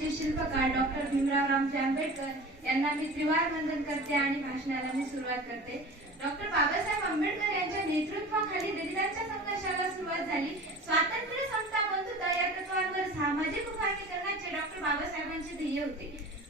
महाराष्ट्राचे शिल्पकार डॉक्टर भीमराव रामजी आंबेडकर यांना मी त्रिवार वंदन करते आणि भाषणाला मी सुरुवात करते. डॉक्टर बाबासाहेब आंबेडकर यांच्या नेतृत्वाखाली दलितांच्या संघर्षाला सुरुवात झाली. स्वातंत्र्य, समता, बंधुता या तत्वांवर सामाजिक उभारणी करण्याचे डॉक्टर बाबासाहेबांचे ध्येय होते.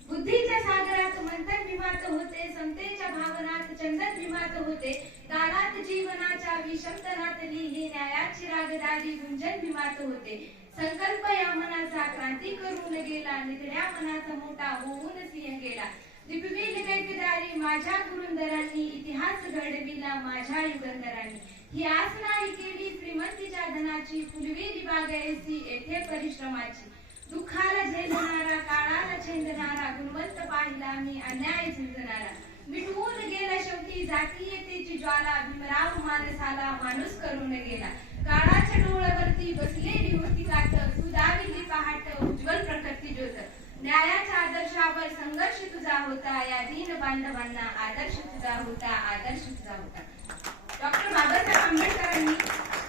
बुद्धीच्या सागरात मंथन विमात होते, समतेच्या भावनात चंदन विमात होते, काळात जीवनाच्या विषमतनात लिहिली न्यायाची रागदारी गुंजन विमात होते. संकल्प या मनाचा क्रांती करून गेला, निधड्या मनाचा मोठा होऊन सिंह गेला. लिपविल कैकदारी माझ्या गुरुंदरांनी, इतिहास घडविला माझ्या युगंधरांनी. ही आस नाही केली श्रीमंतीच्या धनाची, फुलवेली बागायची येथे परिश्रमाची. दुःखाला झेलणारा, काळाला छेदणारा, गुणवंत पाहिला मी अन्याय झुंजणारा. मिटवून गेला शेवटी जातीयतेची ज्वाला, भीमराव मानसाला माणूस करून गेला. काळाच्या डोळ्यावरती बसलेली होती काट, सुदाविली पहाट उज्ज्वल प्रखरती ज्योत. न्यायाच्या आदर्शावर संघर्ष तुझा होता, या दीन बांधवांना आदर्श तुझा होता, आदर्श तुझा होता. डॉक्टर बाबासाहेब आंबेडकरांनी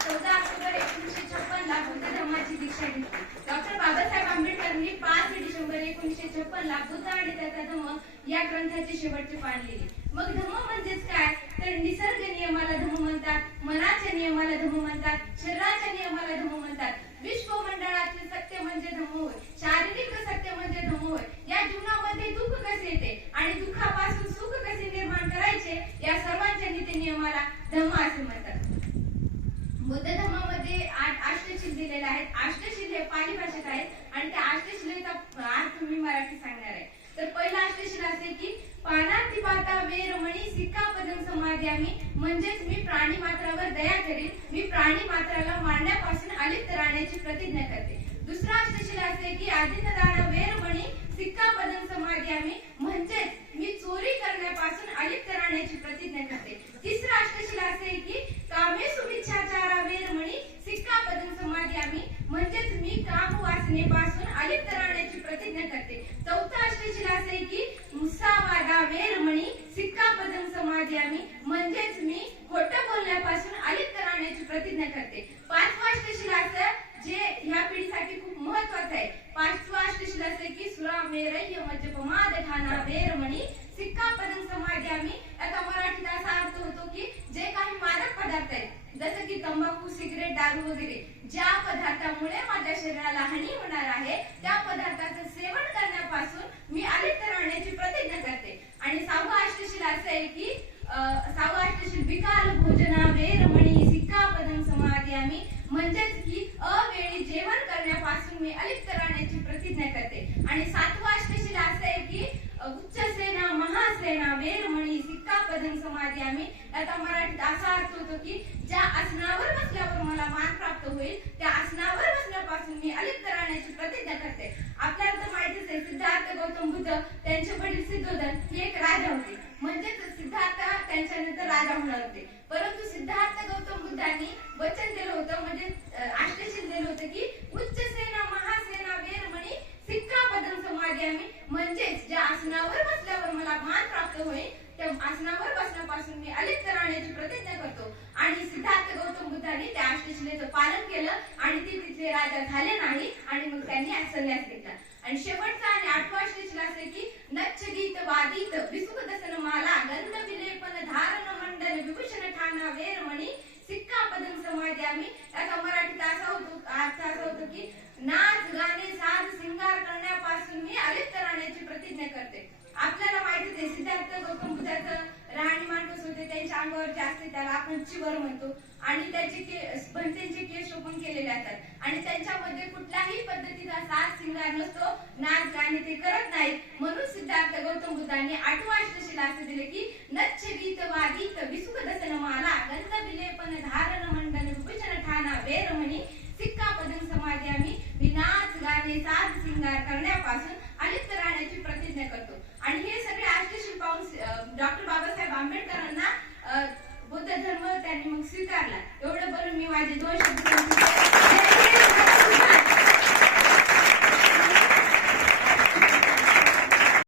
14 ऑक्टोबर 1956 ला बुद्ध धर्माची दीक्षा घेतली. डॉक्टर बाबासाहेब आंबेडकरांनी 5 डिसेंबर 1956 ला बुद्ध आणि त्याचा धम्म या ग्रंथाची शेवटची पान लिहिली. मग धम्म म्हणजेच काय, तर निसर्ग नियमाला धम्म म्हणतात, मनाच्या नियमाला धम्म म्हणतात, शरीराच्या नियमाला धम्म म्हणतात. विश्वमंडळातील सत्य म्हणजे धम्म होय, शारीरिक सत्य म्हणजे धम्म होय. या जीवनामध्ये दुःख कसे येते आणि दुःखापासून सुख कसे निर्माण करायचे, या सर्वांच्या नीती नियमाला धम्म असे म्हणतात. बुद्ध धर्मामध्ये 8 अष्टशील दिलेले आहेत. अष्टशील हे पाली भाषेत आहेत आणि त्या अष्टशिलेचा अर्थ मी मराठी सांगणार आहे. तर पहिला अष्टशील असे की पानाती पाता वेरमणी सिक्कापदं समाद्यामी, म्हणजेच मी प्राणी मात्रावर दया करेन, मी प्राणी मात्राला मारण्यापासून अलिप्त राहण्याची प्रतिज्ञा करते. दुसरा अष्टशील असे की आदित्यदाना वेरमणी सिक्कापदं समाद्यामी, म्हणजेच मी चोरी करण्यापासून अलिप्त राहण्याची प्रतिज्ञा करते. तिसरा अष्टशील असे की कामेषु मिच्छाचारा वेरमणी सिक्कापदं समाद्यामी, म्हणजेच मी काम वासनेपासून अलिप्त राहण्याची प्रतिज्ञा करते. चौथा अष्टशील असे की मुसावादा वेरमणी सिक्कापदं समाद्यामी, म्हणजेच मी खोटं बोलण्यापासून अलिप्त राहण्याची प्रतिज्ञा करते. पाचवा अष्टशील असं जे ह्या पिढीसाठी खूप महत्त्वाचं आहे. पाचवा अष्टशील असे की सुरामेरय्य मज्जपमाद ठाणा वेरमणी सिक्कापदं समाद्यामी. आता मराठीत असा अर्थ होतो की जे काही मादक पदार्थ आहेत जसं की तंबाखू, सिगरेट, दारू वगैरे, ज्या पदार्थामुळे माझ्या शरीराला हानी होणार आहे त्या पदार्थाचं सेवन करण्यापासून मी अलिप्त राहण्याची प्रतिज्ञा करते. आणि 6वा अष्टशील असं आहे की 6वा अष्टशील विकाल भोजना वेरमणी सिक्कापदं समाद्यामी, म्हणजेच की अवेळी जेवण करण्यापासून मी अलिप्त राहण्याची प्रतिज्ञा करते. आणि 7वा अष्टशील असं आहे की उच्च सेना महासेना वेरमणी सिक्कापदं समाद्यामी. आता मराठीत असा अर्थ होतो की ज्या आसनावर बसल्यावर मला मान प्राप्त होईल त्या आसनावर बसण्यापासून मी अलिप्त राहण्याची प्रतिज्ञा करते. आपल्याला तर माहितीच आहे सिद्धार्थ गौतम बुद्ध त्यांचे वडील सिद्धोधन हे एक राजा होते, म्हणजेच सिद्धार्थ त्यांच्यानंतर राजा होणार होते. परंतु सिद्धार्थ गौतम बुद्धांनी वचन दिलं होतं, म्हणजे अष्टशील दिलं होतं की उच्च सेना महासेना वेरमणी सिक्कापदं समाद्यामी, म्हणजेच ज्या आसनावर बसल्यावर मला मान प्राप्त होईल त्या आसनावर बसण्यापासून मी अलिप्त राहण्याची प्रतिज्ञा करतो. आणि सिद्धार्थ गौतम बुद्धांनी त्या अष्टशिलेचं पालन केलं आणि ते तिथले राजा झाले नाही आणि मग त्यांनी संन्यास घेतला. आणि शेवटचा आणि 8वा अष्टशील असे की नच्च गीत वादित विसुख दसन माला गंध विलेपन धारण मंडल विभूषण ठाणा वेरमणी सिक्कापदं समाद्यामी. आता मराठीत असा होतो अर्थ असा होतो की नाच गाणे साज सिंगार करण्यापासून मी अलिप्त राहण्याची प्रतिज्ञा करते. आपल्याला माहितीच आहे सिद्धार्थ गौतम बुद्धाचं राहणीमान कसं होते, त्यांच्या अंगावर जे असते त्याला आपण चिवर म्हणतो आणि त्याचे त्यांचे केस शोभून केलेले असतात आणि त्यांच्यामध्ये कुठल्याही पद्धतीचा साज सिंगार नसतो, नाच गाणे ते करत नाहीत. म्हणून सिद्धार्थ गौतम बुद्धांनी 8वा अष्टशील असे दिले की नच्च गीत वादित विसुख दसन माला गंध विलेपन धारण मंडल विभूषण ठाणा वेरमणी सिक्कापदं समाद्यामी. मी नाच गाणे साज सिंगार करण्यापासून अलिप्त राहण्याची प्रतिज्ञा करतो. आणि हे सगळे अष्टशील पाहून डॉक्टर बाबासाहेब आंबेडकरांना बुद्ध धर्म त्यांनी मग स्वीकारला. एवढं बोलून मी माझे 2 शब्द